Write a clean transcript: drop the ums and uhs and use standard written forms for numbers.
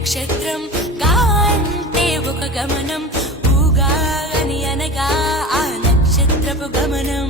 నక్షత్రం గా అంటే ఒక గమనం ఊగా అని అనగా ఆ నక్షత్రపు గమనం